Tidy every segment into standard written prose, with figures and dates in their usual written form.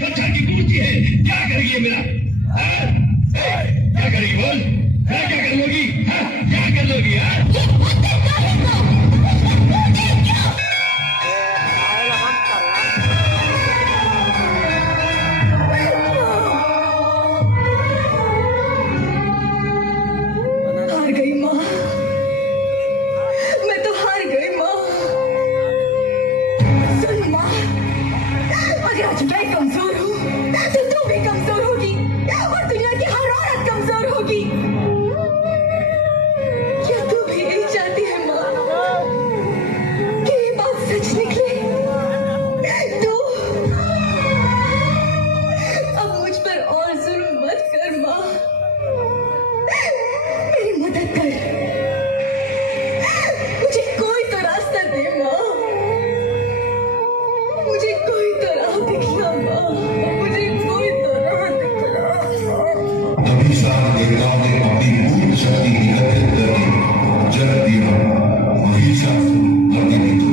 पत्थर की मूर्ति है, क्या करेगी ये मेरा? क्या करेगी बोल? क्या कर लोगी? क्या कर लोगी? हार गई माँ, मैं तो हार गई माँ। सुन माँ, अगर आज मैं कमजोर हूँ तो तू भी कमजोर होगी और दुनिया की हर औरत कमजोर होगी। क्या तू भी यही चाहती है माँ कि ये बात सच निकले? तू अब मुझ पर और जुल्म मत कर माँ, मेरी मदद कर। मुझे कोई तो रास्ता दे माँ, मुझे कोई तो राह दिखला माँ, मुझे कोई तो राह दिखला। अभिशाप देवताओं ने अपनी पूर्ण शक्ति एकत्रित करके जगत देवा महिषासुर मर्दिनी को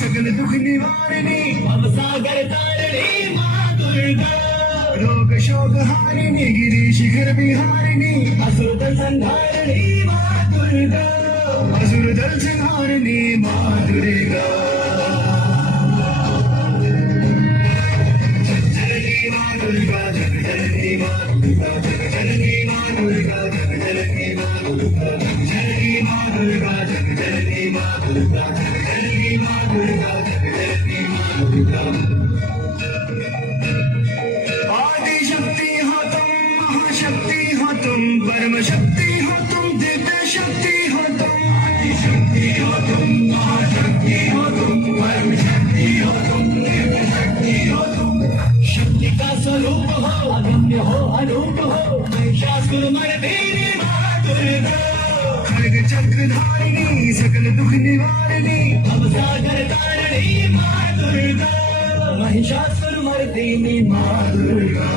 सकल दुख निवारिणी भव सागर तारिणी माँ दुर्गा रोग शोक हारिणी गिरी शिखर बिहारिणी असुर दल संहारिणी माँ दुर्गा असुर दल संहारिणी माँ दुर्गा जननी माँ दुर्गा जग जननी माँ दुर्गा जग जननी माँ दुर्गा जग जननी माँ दुर्गा जग जननी माँ दुर्गा जग जननी माँ दुर्गा जग जननी माँ दुर्गा जग जननी माँ दुर्गा आदि महिषासुरमर्दिनी माँ दुर्गा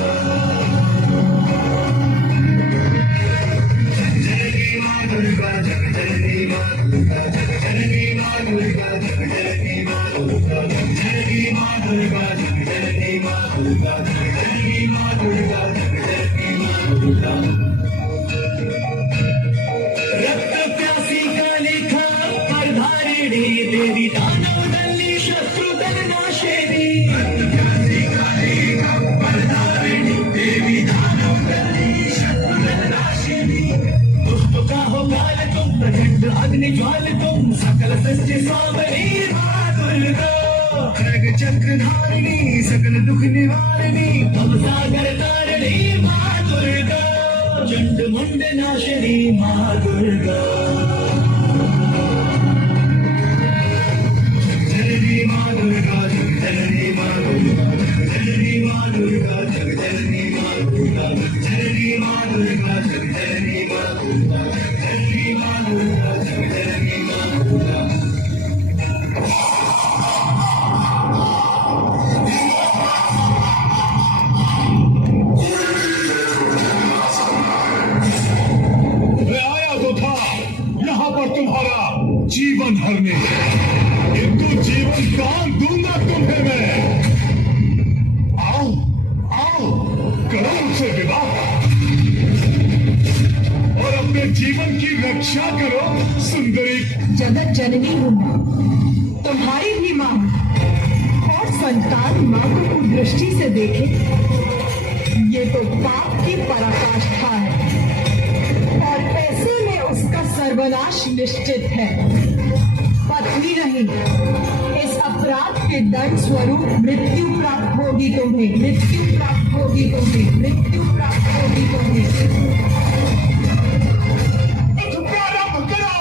जननी माँ दुर्गा जननी माँ दुर्गा जननी माँ दुर्गा जननी माँ दुर्गा जननी माँ दुर्गा जननी माँ दुर्गा जननी माँ दुर्गा जननी माँ दुर्गा रक्त प्यासी काली खा धारिणी देवी दानव दल्ली शत्रुघ्न नाशिनी रक्त प्यासी काली खा धारिणी देवी दानव दल्ली शत्रुघ्न नाशिनी दुष्ट का हो काल तुम प्रचंड अग्नि ज्वाल तुम सकल सृष्टि स्वामिनी माँ दुर्गा खड्ग चक्र धारिणी सकल दुख निवारिणी भव सागर तारिणी माँ दुर्गा चंड मुंड नाशिनी माँ दुर्गा जननी माँ दुर्गा जननी माँ दुर्गा जननी माँ दुर्गा जननी माँ दुर्गा जननी माँ दुर्गा जननी माँ दुर्गा जननी माँ दुर्गा जननी माँ दुर्गा मैं आया तो था यहाँ पर तुम्हारा जीवन हरने, किंतु जीवन दान दूंगा तुम्हें मैं। आओ आओ करो मुझसे विवाह और अपने जीवन की रक्षा करो सुंदरी। जगत जननी हूँ माँ, तुम्हारी भी माँ और संतान माँ को दृष्टि से देखे ये तो पाप की पराकाष्ठा है और ऐसे में उसका सर्वनाश निश्चित है। पत्नी नहीं, इस अपराध के दंड स्वरूप मृत्यु प्राप्त होगी तुम्हें, मृत्यु प्राप्त होगी तुम्हें, मृत्यु प्राप्त होगी तुम्हें। प्रारंभ करो।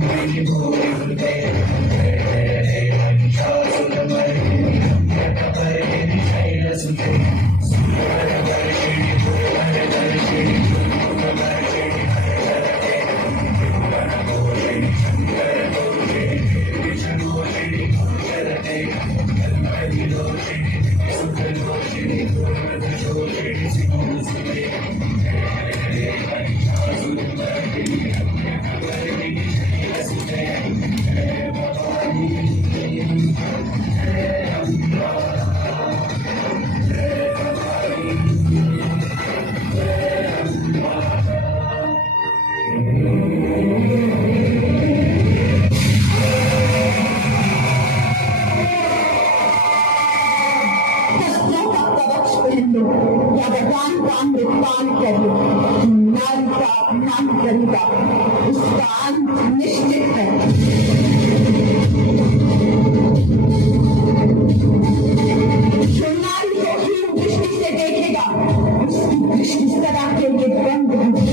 Thank you. काम करेगा उसका अंत निश्चित है। जो नारी को हीन दृष्टि से देखेगा उसकी दृष्टि सदा के लिए बंद होगी।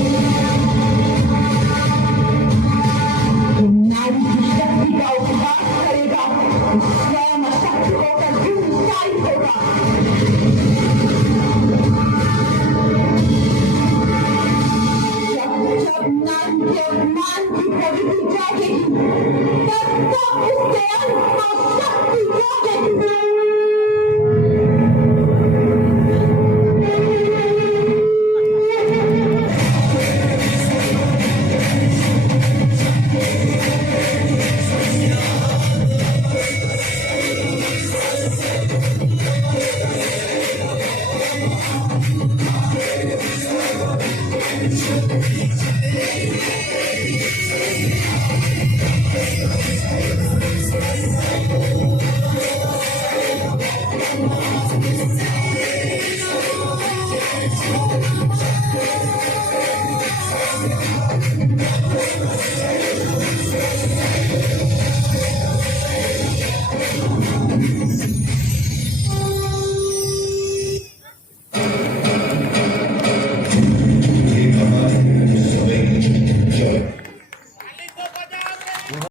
जो नारी की शक्ति का उपहास करेगा वो स्वयं अशक्त होकर हिंसाई होगा। जब नारी के अपमान की प्रवृत्ति जागेगी तब तक उसके अंत में शक्ति जागेगी।